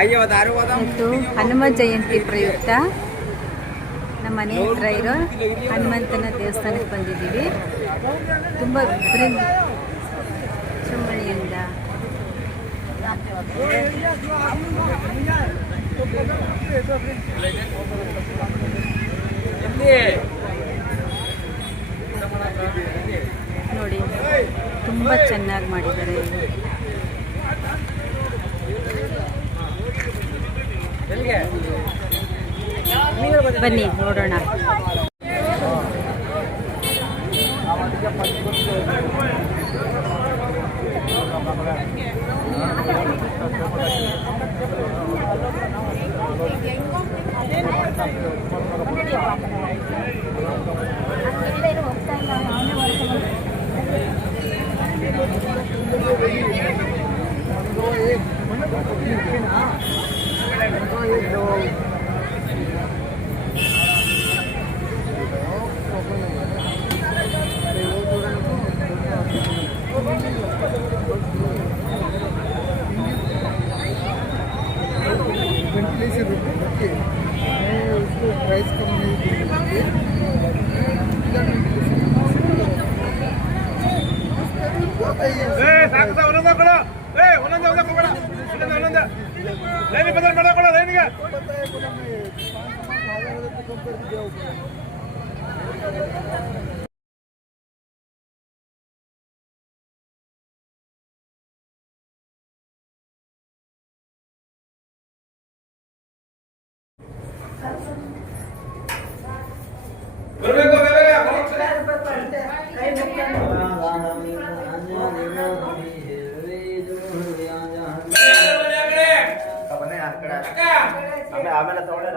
ಇವತ್ತು ಹನುಮ ಜಯಂತಿ ಪ್ರಯುಕ್ತ ನಮ್ಮ ಮನೆ ಹತ್ರ ಇರೋ ಹನುಮಂತನ ದೇವಸ್ಥಾನಕ್ಕೆ ಬಂದಿದ್ದೀವಿ. ತುಂಬ ವಿಜೃಂಭಣೆಯಿಂದ ನೋಡಿ, ತುಂಬ ಚೆನ್ನಾಗಿ ಮಾಡಿದ್ದಾರೆ. ಬನ್ನಿ ನೋಡೋಣ. प्राइस कम नहीं ಆಮೇಲೆ ತಗೊಳ್ಳಿ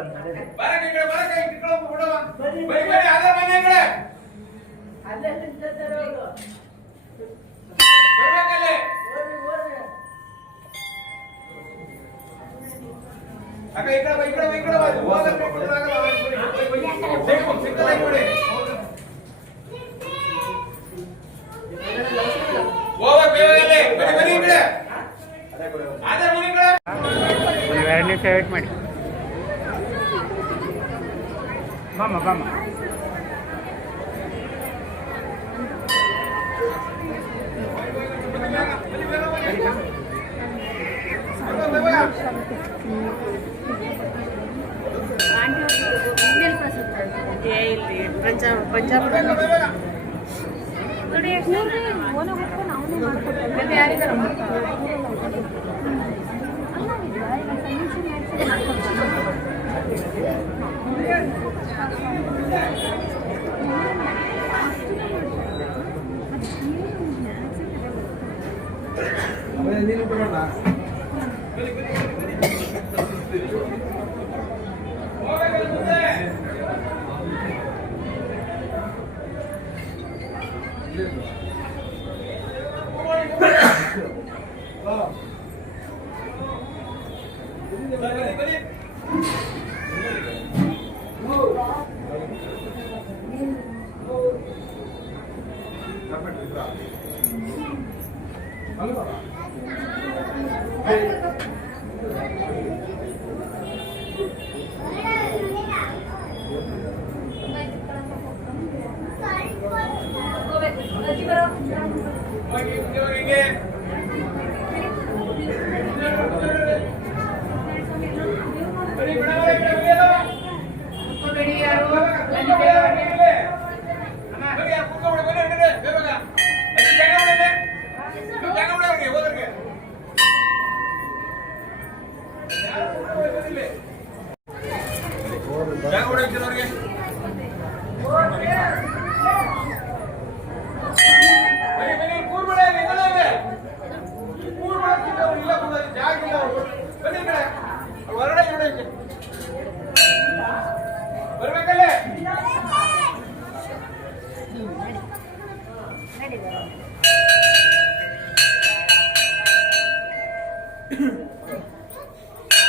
ಎರಡು ನಿಮಿಷ ವೇಟ್ ಮಾಡಿ. ಬಾಮ ಬಾಮ ಪಂಜಾಬ್ ನೋಡಿ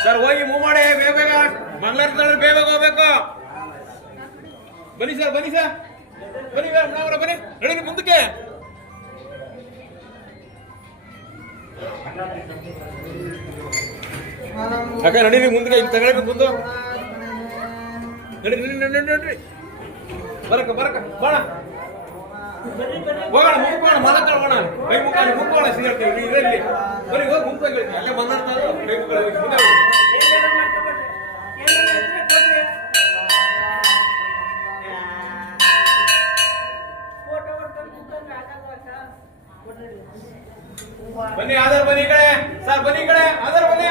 ಸರ್ ಹೋಗಿ ಮೂವ್ ಮಾಡಿ ಬೇಗ ಬೇಗ ಮಂಗಳೂರು ಬೇಗ ಹೋಗ್ಬೇಕು. ಬನ್ನಿ ಸರ್ ಬನ್ನಿ ಸರ್ ಬನ್ನಿ ಬನ್ನಿ ನಡಿ ಮುಂದಕ್ಕೆ. ಅಕ್ಕ ನಡೀರಿ ಮುಂದೆ ಇಲ್ಲಿ ತಗೊಳ್ಳಿ ಮುಂದೆ ನಡಿ ನಡಿ ನಡಿ ನಡ್ರಿ ಬರಕ ಬರಕ ಬಾಣ ಹೋಗೋಣ ಮುಗ್ಕೋಣ ಮಾತಾಡೋಣ ಕೈ ಮುಕ್ಕೋಣ ಸಿಗತ್ತೆ ಇದರಲ್ಲಿ ಬರೀ ಹೋಗಿ ಮುಂದೆ ಅಲ್ಲೇ ಮಾತಾಡ್ತಾ ಕೈ ಮುಕ್ಕೋಣ ಮುಂದೆ ಬನ್ನಿ ಆಧಾರ್ ಬನ್ನಿ ಈ ಕಡೆ ಸರ್ ಬನ್ನಿ ಈ ಕಡೆ ಆಧಾರ್ ಬನ್ನಿ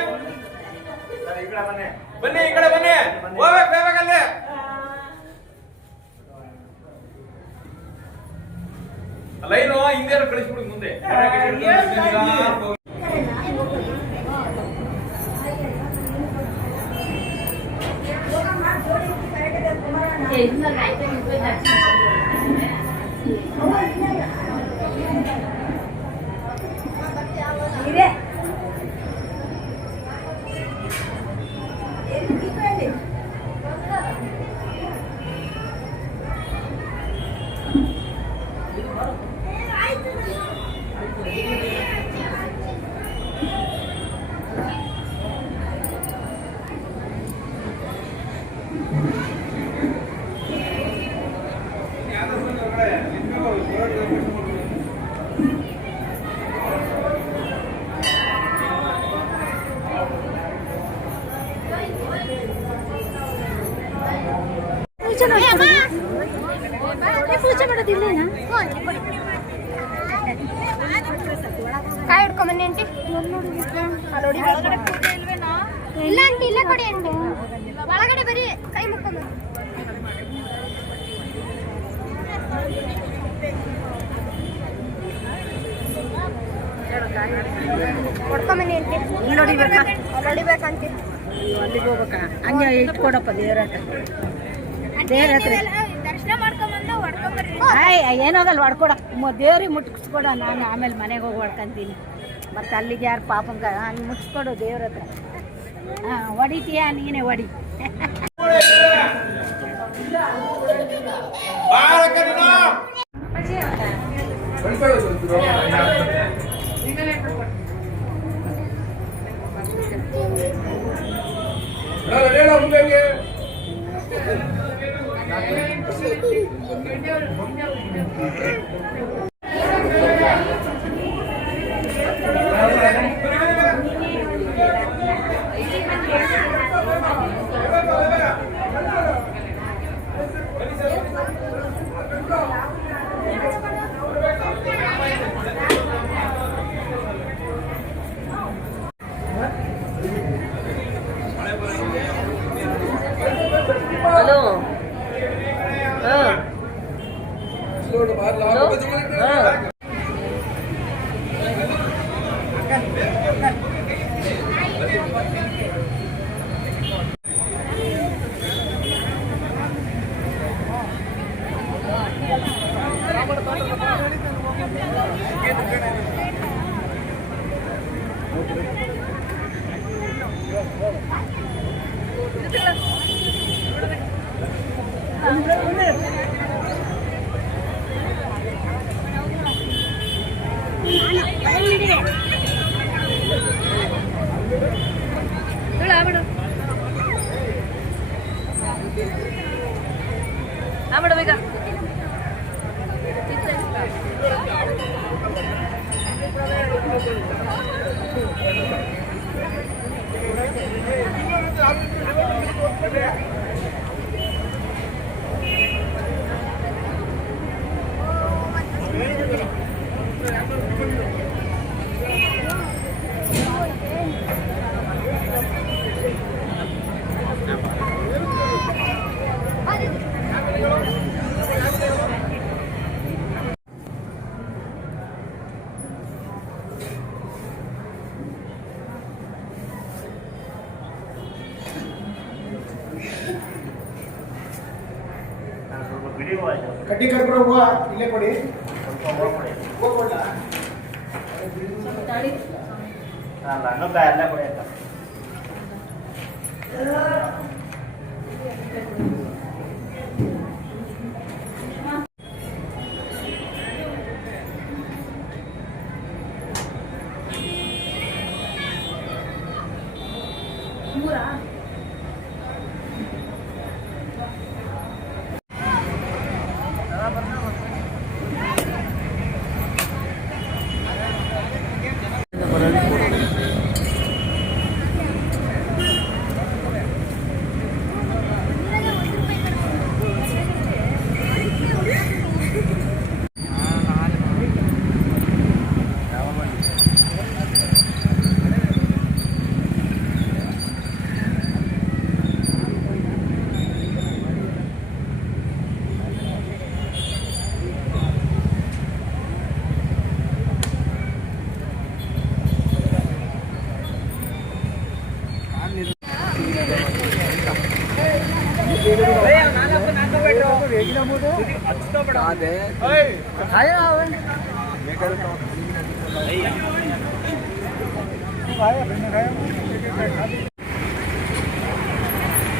ಬನ್ನಿ ಈ ಕಡೆ ಬನ್ನಿ ಹೋಗ್ಬೇಕು ಬೇಕಲ್ಲೇ ಲೈನು ಹಿಂದೆ ಕಳಿಸ್ಬಿಡುದು ಮುಂದೆ ಪೂಜೆ ಮಾಡೋದಿಲ್ಲೇನಾ ಕಾಯಿ ಹಿಡ್ಕೊಂಬನ್ನಿ ಆಂಟಿ ನೋಡಿ ಒಳಗಡೆ ಪೂಜೆ ಇಲ್ವೇನಾ ಇಲ್ಲ ಆಂಟಿ ಇಲ್ಲ ಕೊಡಿ ಆಂಟಿ ಒಳಗಡೆ ಬರೀ ಕೈ ಮುಕ್ಕೊಂಬ ಹೊಡ್ಕೊಂಬನ್ನಿ ಆಂಟಿ ಇಲ್ಲಿ ನೋಡಿಬೇಕಾ ನೋಡಿಬೇಕಂತಿ ಅಲ್ಲಿಗೆ ಹೋಗ್ಬೇಕಾ ಹಂಗೆ ಇಟ್ಕೊಡಪ್ಪ ದೇವ್ರ ಹತ್ರ ದೇವ್ರ ಹತ್ರ ದರ್ಶನ ಮಾಡ್ಕೊಂಬಂದ ಹೊಡ್ಕೊಂಬರ್ರಿ ಏನಾಗಲ್ಲ ಹೊಡ್ಕೊಡ ದೇವ್ರಿಗೆ ಮುಟ್ಸ್ಕೊಡ ನಾನು ಆಮೇಲೆ ಮನೆಗೆ ಹೋಗಿ ಹೊಡ್ಕೊಂತೀನಿ ಮತ್ತೆ ಅಲ್ಲಿಗೆ ಯಾರು ಪಾಪಂಗ ಹಂಗೆ ಮುಟ್ಸ್ಕೊಡು ದೇವ್ರ ಹತ್ರ ಹಾಂ ಹೊಡಿತೀಯ ನೀನೇ ಹೊಡಿ ಹಲೋ ಬೇಗ ಕಡ್ಡಿ ಕರ್ಪೂರ ಹೂವ ಇಲ್ಲೇ ಕೊಡಿ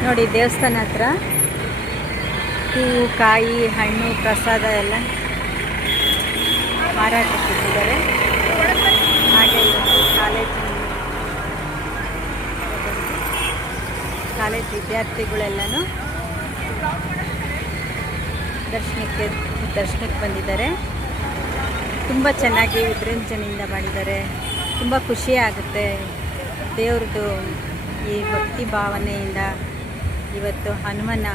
ನೋಡಿ ದೇವಸ್ಥಾನ ಹತ್ರ ಹೂವು ಕಾಯಿ ಹಣ್ಣು ಪ್ರಸಾದ ಎಲ್ಲ ಮಾರಾಟಕ್ಕಿಟ್ಟಿದ್ದಾರೆ. ಹಾಗೆ ಕಾಲೇಜ್ ವಿದ್ಯಾರ್ಥಿಗಳೆಲ್ಲನೂ ದರ್ಶನಕ್ಕೆ ಬಂದಿದ್ದಾರೆ. ತುಂಬ ಚೆನ್ನಾಗಿ ವಿಜೃಂಭಣೆಯಿಂದ ಮಾಡಿದ್ದಾರೆ. ತುಂಬ ಖುಷಿಯಾಗುತ್ತೆ. ದೇವ್ರದ್ದು ಈ ಭಕ್ತಿ ಭಾವನೆಯಿಂದ ಇವತ್ತು ಹನುಮನ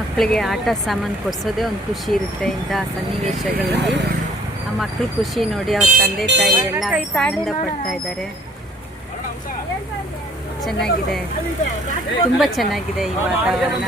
ಮಕ್ಕಳಿಗೆ ಆಟ ಸಾಮಾನು ಕೊಡಿಸೋದೇ ಒಂದು ಖುಷಿ ಇರುತ್ತೆ. ಇಂಥ ಸನ್ನಿವೇಶಗಳಲ್ಲಿ ಆ ಮಕ್ಕಳ ಖುಷಿ ನೋಡಿ ಅವ್ರ ತಂದೆ ತಾಯಿ ಎಲ್ಲ ಆನಂದ ಪಡ್ತಾ ಇದ್ದಾರೆ. ಚೆನ್ನಾಗಿದೆ, ತುಂಬ ಚೆನ್ನಾಗಿದೆ ಈ ವಾತಾವರಣ.